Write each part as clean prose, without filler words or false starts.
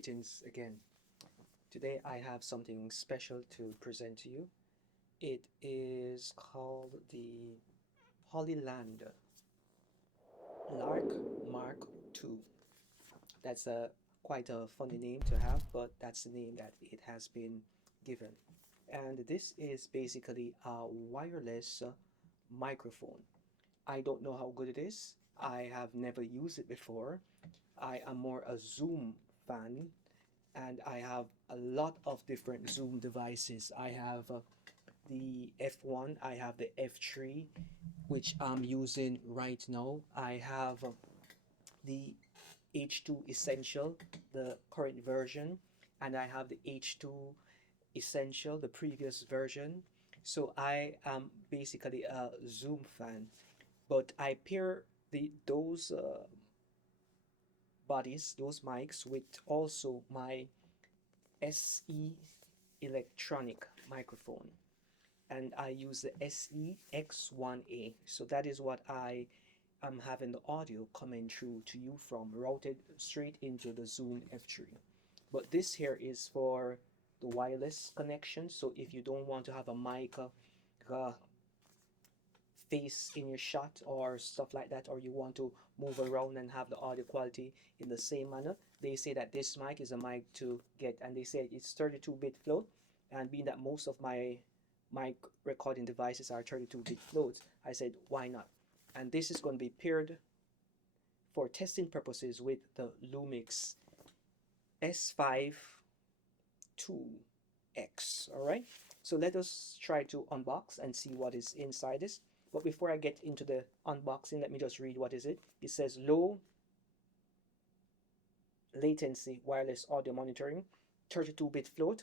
Greetings again. Today I have something special to present to you. It is called the Hollyland Lark Mark II. That's quite a funny name to have, but that's the name that it has been given. And this is basically a wireless microphone. I don't know how good it is. I have never used it before. I am more a Zoom fan, and I have a lot of different Zoom devices. I have the F1, I have the F3, which I'm using right now. I have the H2 Essential, the current version, and I have the H2 Essential, the previous version. So I am basically a Zoom fan, but I pair those bodies, those mics, with also my SE electronic microphone, and I use the SE X1A. So that is what I am having the audio coming through to you from, routed straight into the Zoom F3. But this here is for the wireless connection. So if you don't want to have a mic face in your shot or stuff like that, or you want to move around and have the audio quality in the same manner, they say that this mic is a mic to get, and they say it's 32-bit float. And being that most of my mic recording devices are 32-bit floats, I said why not. And this is going to be paired for testing purposes with the Lumix S5 2X. All right, so let us try to unbox and see what is inside this. But before I get into the unboxing, let me just read what is it. It says low latency wireless audio monitoring, 32-bit float,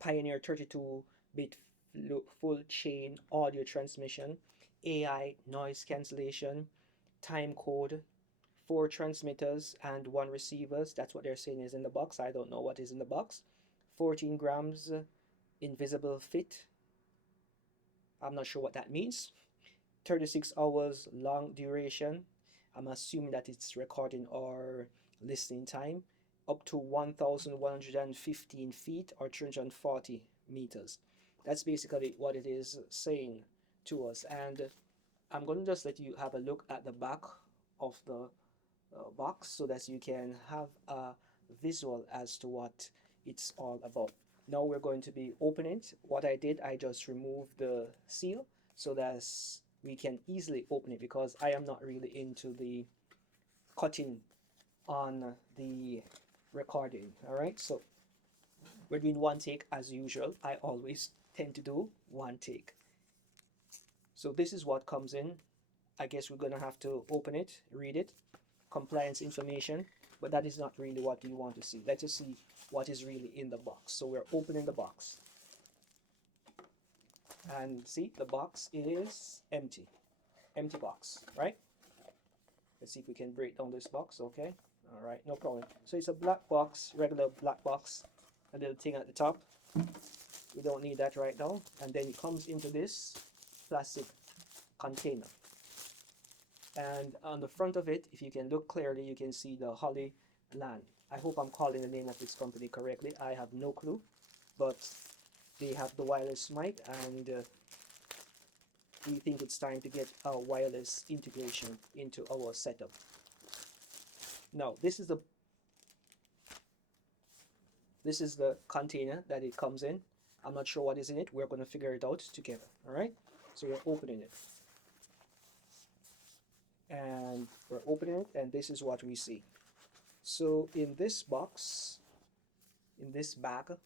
Pioneer 32-bit full chain audio transmission, AI noise cancellation, time code, 4 transmitters and 1 receivers. That's what they're saying is in the box. I don't know what is in the box. 14 grams invisible fit. I'm not sure what that means. 36 hours long duration. I'm assuming that it's recording or listening time. Up to 1,115 feet or 340 meters. That's basically what it is saying to us. And I'm going to just let you have a look at the back of the box so that you can have a visual as to what it's all about. Now we're going to be opening it. What I did, I just removed the seal so that we can easily open it, because I am not really into the cutting on the recording. All right, so we're doing one take as usual. I always tend to do one take. So this is what comes in. I guess we're gonna have to open it, read it, compliance information, but that is not really what we want to see. Let's just see what is really in the box. So we're opening the box. And see, the box is empty. Empty box, right? Let's see if we can break down this box. Okay, all right, no problem. So it's a black box, regular black box, a little thing at the top. We don't need that right now. And then it comes into this plastic container. And on the front of it, if you can look clearly, you can see the Hollyland. I hope I'm calling the name of this company correctly. I have no clue, but they have the wireless mic, and we think it's time to get a wireless integration into our setup. Now, this is the container that it comes in. I'm not sure what is in it. We're going to figure it out together. All right, so we're opening it, and we're opening it, and this is what we see. So in this box, in this bag,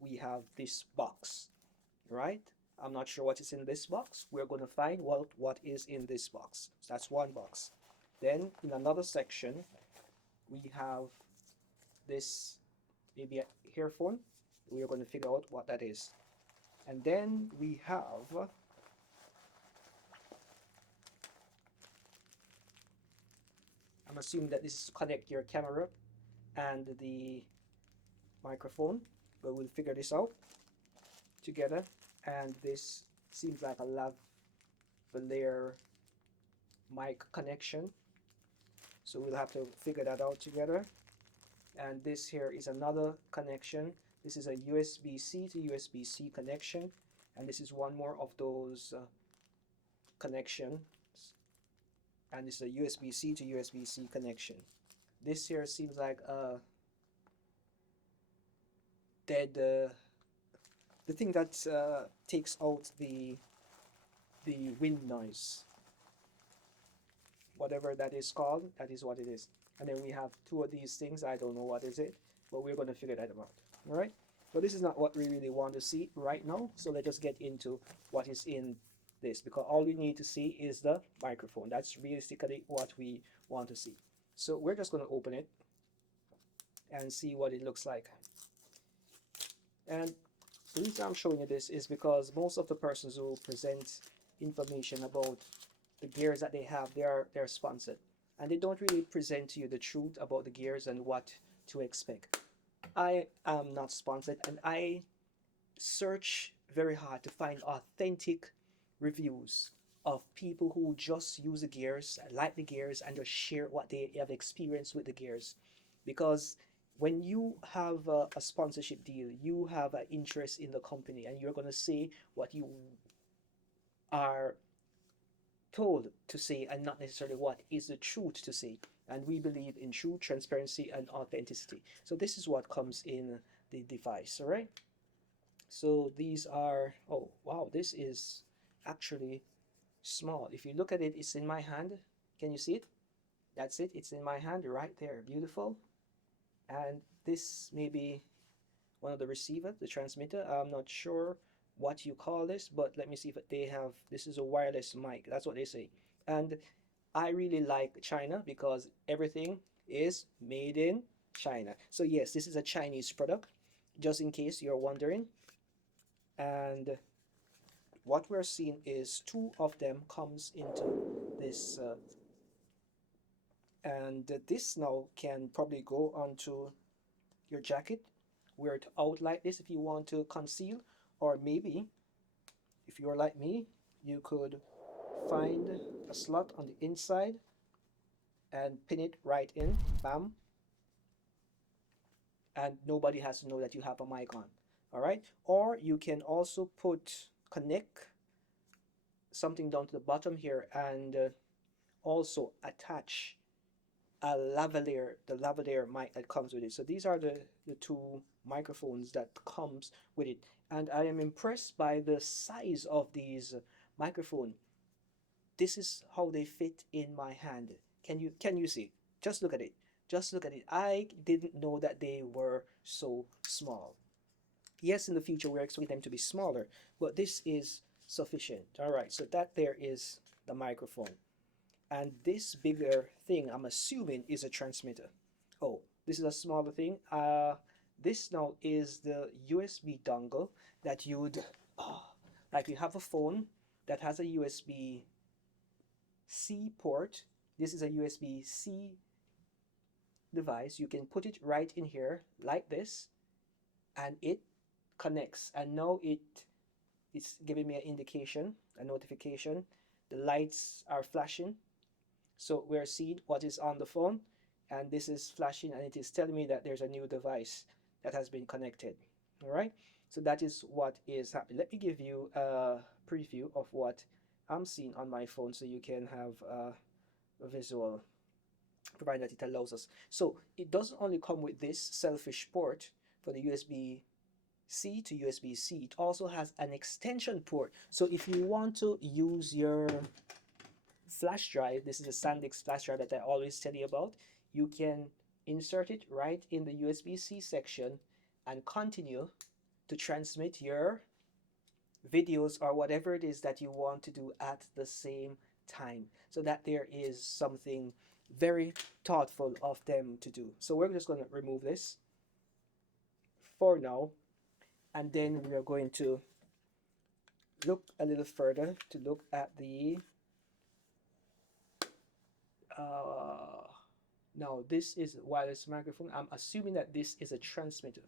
we have this box, right? I'm not sure what is in this box. We're going to find what is in this box. So that's one box. Then in another section, we have this, maybe a earphone. We are going to figure out what that is. And then we have I'm assuming that this is to connect your camera and the microphone, but we'll figure this out together. And this seems like a lavalier mic connection, so we'll have to figure that out together. And this here is another connection. This is a USB-C to USB-C connection, and this is one more of those connections, and this is a USB-C to USB-C connection. This here seems like a dead the thing that takes out the wind noise, whatever that is called, that is what it is. And then we have two of these things. I don't know what is it, but we're going to figure that out. All right. But this is not what we really want to see right now. So let's just get into what is in this, because all we need to see is the microphone. That's realistically what we want to see. So we're just going to open it and see what it looks like. And the reason I'm showing you this is because most of the persons who present information about the gears that they have, they're sponsored, and they don't really present to you the truth about the gears and what to expect. I am not sponsored, and I search very hard to find authentic reviews of people who just use the gears, like the gears, and just share what they have experienced with the gears. Because when you have a sponsorship deal, you have an interest in the company, and you're going to say what you are told to say and not necessarily what is the truth to say. And we believe in truth, transparency, and authenticity. So this is what comes in the device. All right. So these are, oh wow, this is actually small. If you look at it, it's in my hand. Can you see it? That's it. It's in my hand right there. Beautiful. And this may be one of the receiver, the transmitter. I'm not sure what you call this, but let me see if they have, this is a wireless mic. That's what they say. And I really like China because everything is made in China. So yes, this is a Chinese product, just in case you're wondering. And what we're seeing is two of them comes into this and this now can probably go onto your jacket, wear it out like this if you want to conceal, or maybe if you're like me, you could find a slot on the inside and pin it right in, bam, and nobody has to know that you have a mic on. All right. Or you can also connect something down to the bottom here and also attach a lavalier, the lavalier mic that comes with it. So these are the two microphones that comes with it. And I am impressed by the size of these microphone. This is how they fit in my hand. Can you see? Just look at it. Just look at it. I didn't know that they were so small. Yes, in the future we're expecting them to be smaller, but this is sufficient. All right, so that there is the microphone. And this bigger thing, I'm assuming, is a transmitter. Oh, this is a smaller thing. This now is the USB dongle that you'd, oh, like you have a phone that has a USB-C port. This is a USB-C device. You can put it right in here like this, and it connects. And now it's giving me an indication, a notification. The lights are flashing. So we're seeing what is on the phone, and this is flashing, and it is telling me that there's a new device that has been connected. All right, so that is what is happening. Let me give you a preview of what I'm seeing on my phone so you can have a visual, provided that it allows us. So it doesn't only come with this selfish port for the USB-C to USB-C, it also has an extension port. So if you want to use your flash drive, this is a SanDisk flash drive that I always tell you about, you can insert it right in the USB-C section and continue to transmit your videos or whatever it is that you want to do at the same time. So that there is something very thoughtful of them to do. So we're just going to remove this for now, and then we are going to look a little further to look at the now this is a wireless microphone. I'm assuming that this is a transmitter.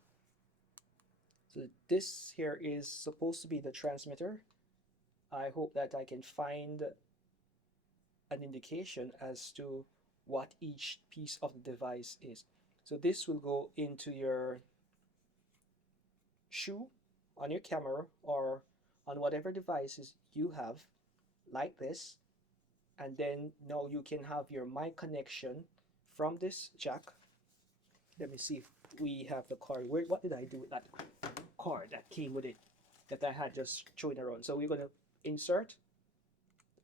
So this here is supposed to be the transmitter. I hope that I can find an indication as to what each piece of the device is. So this will go into your shoe, on your camera, or on whatever devices you have, like this. And then now you can have your mic connection from this jack. Let me see if we have the cord. What did I do with that cord that came with it that I had just thrown around? So we're going to insert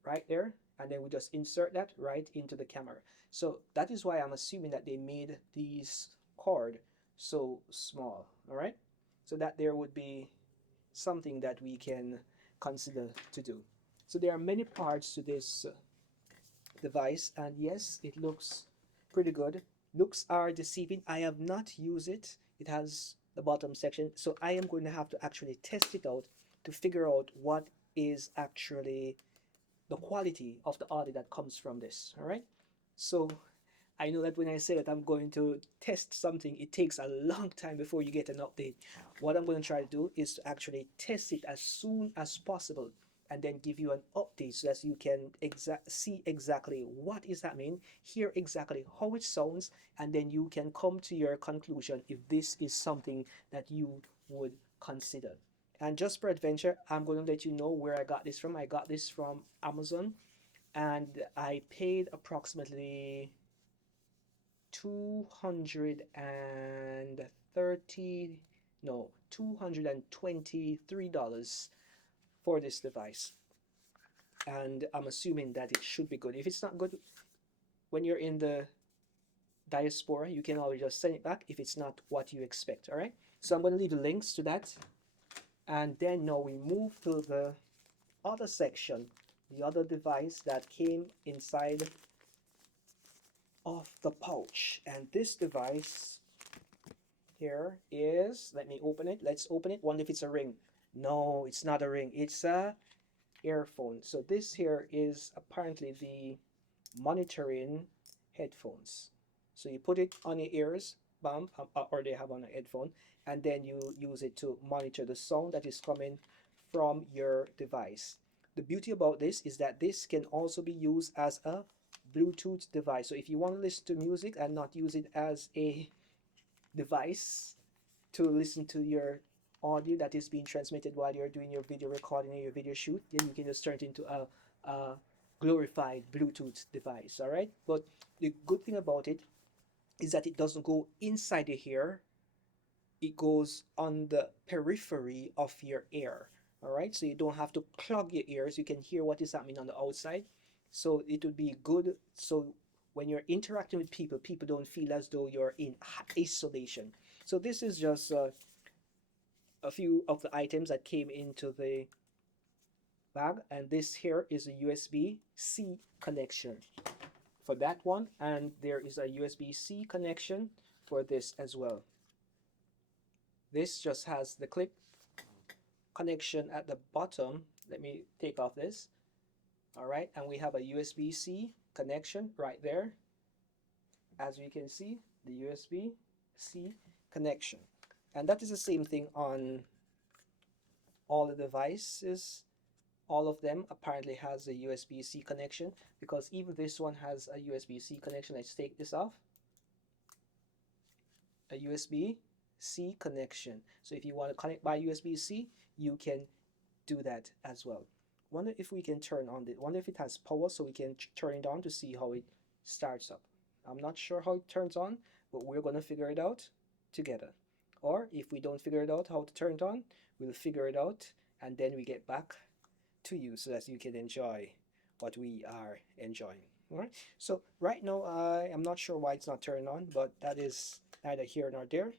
right there, and then we just insert that right into the camera. So that is why I'm assuming that they made these cord so small. All right, so that there would be something that we can consider to do. So there are many parts to this device, and yes, it looks pretty good. Looks are deceiving. I have not used it. It has the bottom section, so I am going to have to actually test it out to figure out what is actually the quality of the audio that comes from this. All right, so I know that when I say that I'm going to test something, it takes a long time before you get an update. What I'm going to try to do is to actually test it as soon as possible and then give you an update so that you can see exactly what is happening, hear exactly how it sounds, and then you can come to your conclusion if this is something that you would consider. And just per adventure, I'm going to let you know where I got this from. I got this from Amazon, and I paid approximately $223 for this device, and I'm assuming that it should be good. If it's not good, when you're in the diaspora, you can always just send it back if it's not what you expect. All right, so I'm going to leave the links to that, and then now we move to the other section, the other device that came inside of the pouch. And this device here is, let me open it. Let's open it. Wonder if it's a ring. No, it's not a ring. It's a earphone. So this here is apparently the monitoring headphones. So you put it on your ears, bam, or they have on a headphone, and then you use it to monitor the sound that is coming from your device. The beauty about this is that this can also be used as a Bluetooth device. So if you want to listen to music and not use it as a device to listen to your audio that is being transmitted while you're doing your video recording or your video shoot, then you can just turn it into a glorified Bluetooth device. All right, but the good thing about it is that it doesn't go inside the ear. It goes on the periphery of your ear. All right, so you don't have to clog your ears. You can hear what is happening on the outside. So it would be good, so when you're interacting with people, people don't feel as though you're in isolation. So this is just a few of the items that came into the bag, and this here is a USB-C connection for that one, and there is a USB-C connection for this as well. This just has the clip connection at the bottom. Let me take off this. All right, and we have a USB-C connection right there. As we can see, the USB-C connection. And that is the same thing on all the devices. All of them apparently has a USB-C connection, because even this one has a USB-C connection. Let's take this off. A USB-C connection. So if you want to connect by USB-C, you can do that as well. Wonder if we can turn on it. Wonder if it has power so we can turn it on to see how it starts up. I'm not sure how it turns on, but we're going to figure it out together. Or if we don't figure it out how to turn it on, we'll figure it out and then we get back to you so that you can enjoy what we are enjoying. All right. So right now I am not sure why it's not turned on, but that is neither here nor there.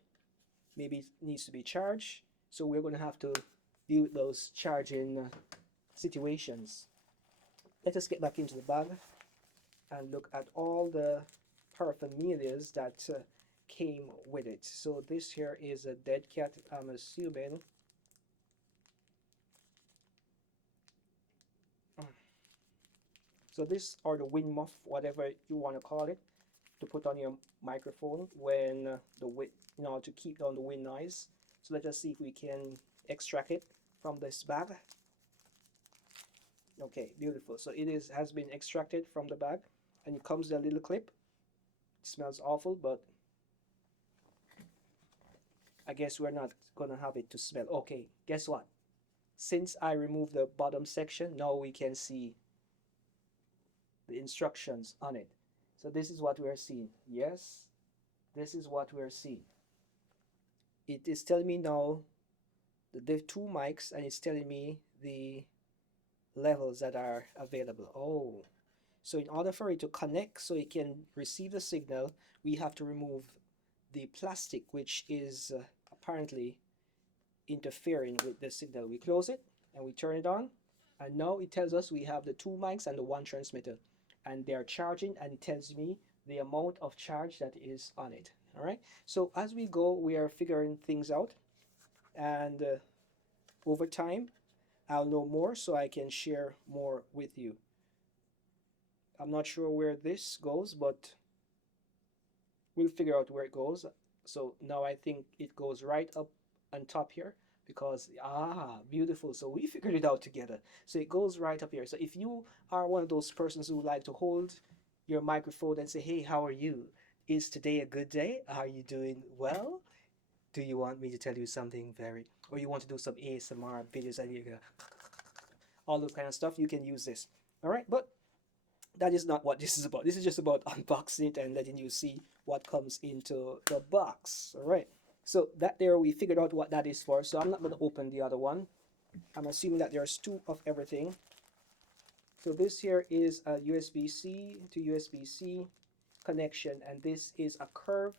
Maybe it needs to be charged. So we're going to have to deal with those charging situations. Let us get back into the bag and look at all the paraphernalia that came with it. So this here is a dead cat, I'm assuming. So this, or the wind muff, whatever you want to call it, to put on your microphone when the wind, to keep down the wind noise. So let us see if we can extract it from this bag. Okay, beautiful. So it has been extracted from the bag, and it comes with a little clip. It smells awful, but I guess we're not gonna have it to smell. Okay, guess what? Since I removed the bottom section, now we can see the instructions on it. So this is what we're seeing. Yes, this is what we're seeing. It is telling me now the two mics, and it's telling me the levels that are available. Oh, so in order for it to connect so it can receive the signal, we have to remove the plastic, which is apparently interfering with the signal. We close it and we turn it on, and now it tells us we have the two mics and the one transmitter, and they are charging, and it tells me the amount of charge that is on it. All right, so as we go, we are figuring things out, and over time I'll know more so I can share more with you. I'm not sure where this goes, but we'll figure out where it goes. So now I think it goes right up on top here, because beautiful, so we figured it out together. So it goes right up here. So if you are one of those persons who like to hold your microphone and say, hey, how are you? Is today a good day? Are you doing well? Do you want me to tell you something very, or you want to do some ASMR videos and you go all that kind of stuff, you can use this. All right, but that is not what this is about. This is just about unboxing it and letting you see what comes into the box. All right, so that there, we figured out what that is for. So I'm not going to open the other one. I'm assuming that there's two of everything. So this here is a USB-C to USB-C connection, and this is a curve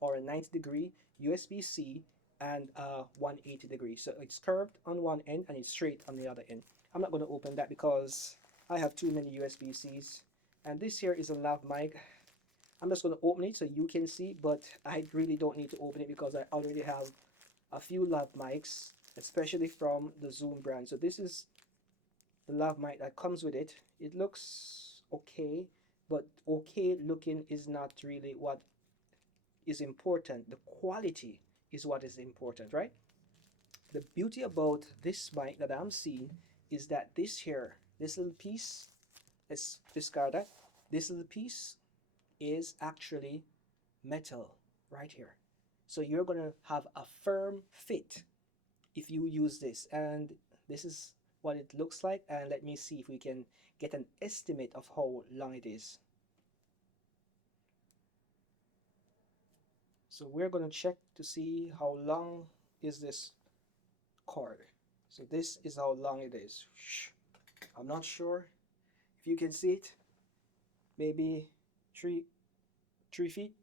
or a 90-degree USB-C and a 180-degree. So it's curved on one end and it's straight on the other end. I'm not going to open that because I have too many USB-Cs. And this here is a lav mic. I'm just going to open it so you can see, but I really don't need to open it because I already have a few lav mics, especially from the Zoom brand. So this is the lav mic that comes with it. It looks okay, but okay looking is not really what is important. The quality is what is important, right? The beauty about this mic that I'm seeing is that this here, this little piece, let's discard that. This little piece is actually metal right here. So you're gonna have a firm fit if you use this. And this is what it looks like. And let me see if we can get an estimate of how long it is. So we're gonna check to see how long is this cord. So this is how long it is. I'm not sure if you can see it. Maybe three feet,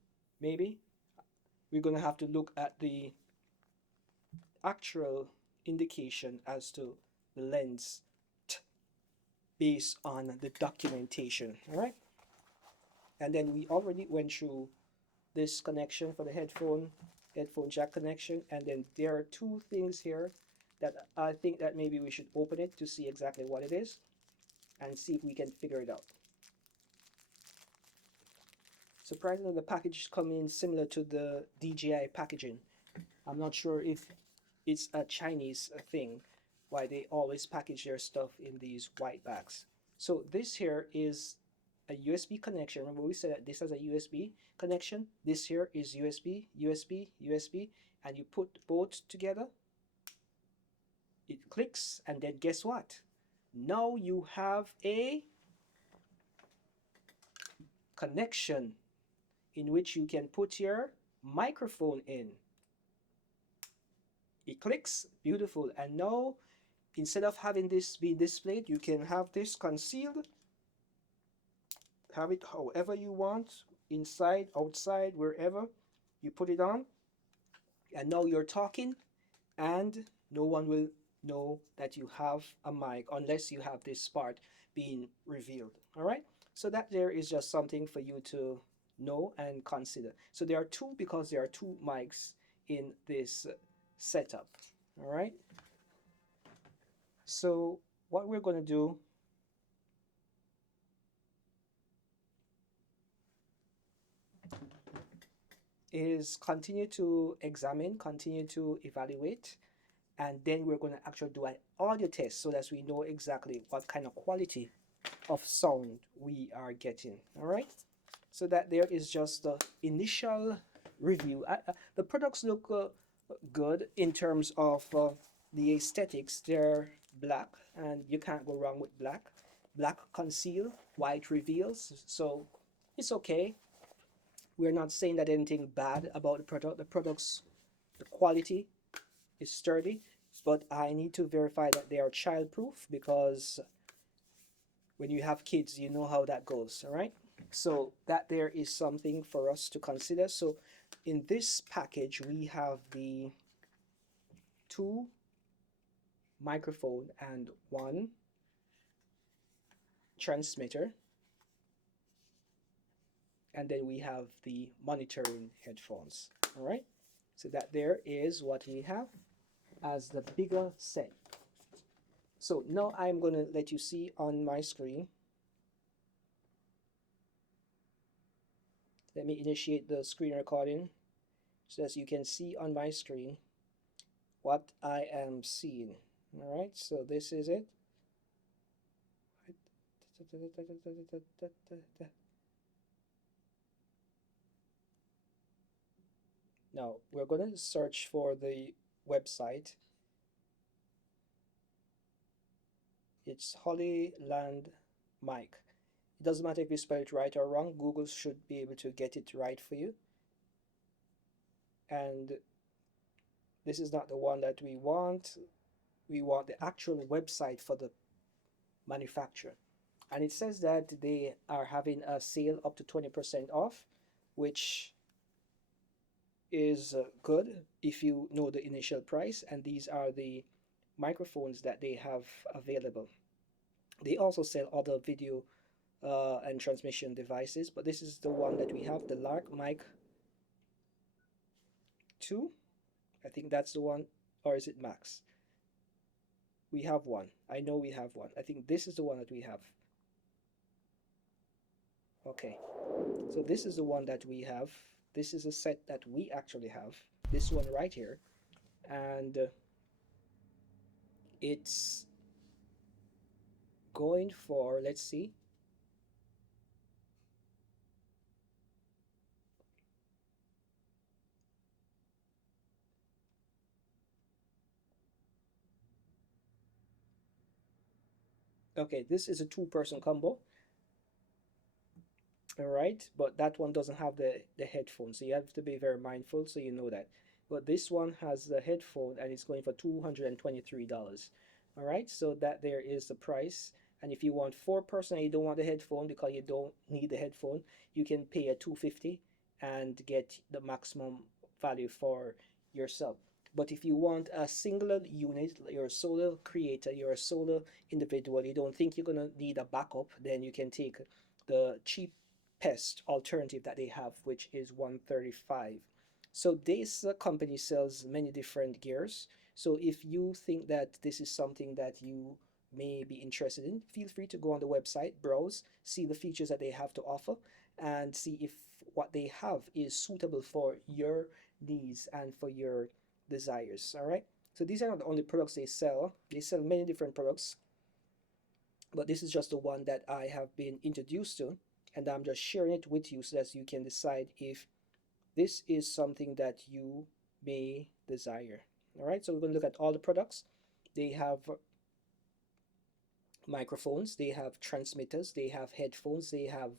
maybe. We're gonna have to look at the actual indication as to the length based on the documentation. All right, and then we already went through this connection for the headphone jack connection, and then there are two things here that I think that maybe we should open it to see exactly what it is and see if we can figure it out. Surprisingly, the package is coming in similar to the DJI packaging. I'm not sure if it's a Chinese thing, why they always package their stuff in these white bags. So this here is a USB connection. Remember we said that this has a USB connection. This here is USB, USB, USB, and you put both together, it clicks, and then guess what? Now you have a connection in which you can put your microphone in. It clicks, beautiful. And now instead of having this be displayed, you can have this concealed, have it however you want, inside, outside, wherever you put it on, and now you're talking and no one will know that you have a mic unless you have this part being revealed. All right, so that there is just something for you to know and consider. So there are two, because there are two mics in this setup. All right, so what we're going to do is continue to examine, continue to evaluate, and then we're going to actually do an audio test so that we know exactly what kind of quality of sound we are getting. All right, so that there is just the initial review. The products look good in terms of the aesthetics. They're black, and you can't go wrong with black. Black conceal, white reveals. So it's okay. We're not saying that anything bad about the product. The products, the quality is sturdy, but I need to verify that they are childproof, because when you have kids, you know how that goes, all right? So that there is something for us to consider. So in this package, we have the two microphone and one transmitter, and then we have the monitoring headphones, all right? So that there is what we have as the bigger set. So now I'm going to let you see on my screen. Let me initiate the screen recording so as you can see on my screen what I am seeing. All right, so this is it. Now we're going to search for the website. It's Hollyland Mike. It doesn't matter if you spell it right or wrong, Google should be able to get it right for you. And this is not the one that we want. We want the actual website for the manufacturer. And it says that they are having a sale up to 20% off, which is good if you know the initial price. And these are the microphones that they have available. They also sell other video and transmission devices, but this is the one that we have, the Lark Mic 2. I think that's the one, or is it Max? We have one. I know we have one. I think this is the one that we have. Okay, so this is the one that we have. This is a set that we actually have. This one right here. And it's going for, let's see. Okay, this is a two-person combo. All right, but that one doesn't have the headphone, so you have to be very mindful, so you know that. But this one has the headphone, and it's going for $223. All right, so that there is the price. And if you want four-person and you don't want the headphone because you don't need the headphone, you can pay a $250 and get the maximum value for yourself. But if you want a singular unit, you're a solo creator, you're a solo individual, you don't think you're gonna need a backup, then you can take the cheap pest alternative that they have, which is 135. So this company sells many different gears. So if you think that this is something that you may be interested in, feel free to go on the website, browse, see the features that they have to offer, and see if what they have is suitable for your needs and for your desires. All right, so these are not the only products they sell. They sell many different products, but this is just the one that I have been introduced to, and I'm just sharing it with you so that you can decide if this is something that you may desire. All right, so we're going to look at all the products. They have microphones, they have transmitters, they have headphones, they have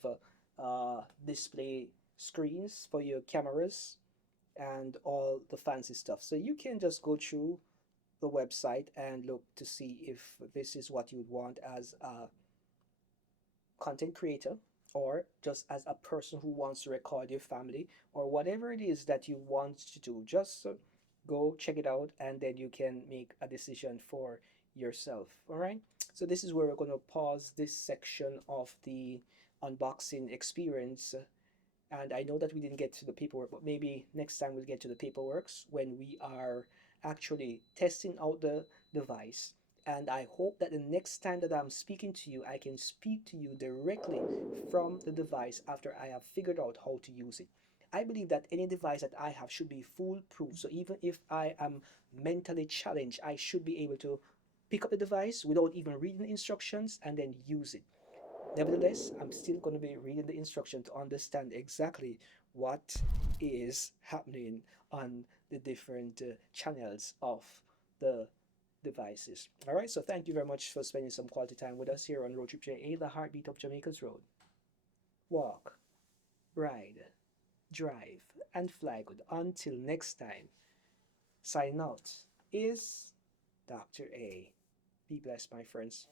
display screens for your cameras, and all the fancy stuff. So you can just go through the website and look to see if this is what you'd want as a content creator, or just as a person who wants to record your family, or whatever it is that you want to do. Just go check it out, and then you can make a decision for yourself. All right, so this is where we're going to pause this section of the unboxing experience. And I know that we didn't get to the paperwork, but maybe next time we'll get to the paperwork when we are actually testing out the device. And I hope that the next time that I'm speaking to you, I can speak to you directly from the device after I have figured out how to use it. I believe that any device that I have should be foolproof. So even if I am mentally challenged, I should be able to pick up the device without even reading the instructions and then use it. Nevertheless, I'm still going to be reading the instruction to understand exactly what is happening on the different channels of the devices. All right, so thank you very much for spending some quality time with us here on RoadTripja, the heartbeat of Jamaica's road. Walk, ride, drive, and fly good. Until next time, sign out is Dr. A. Be blessed, my friends.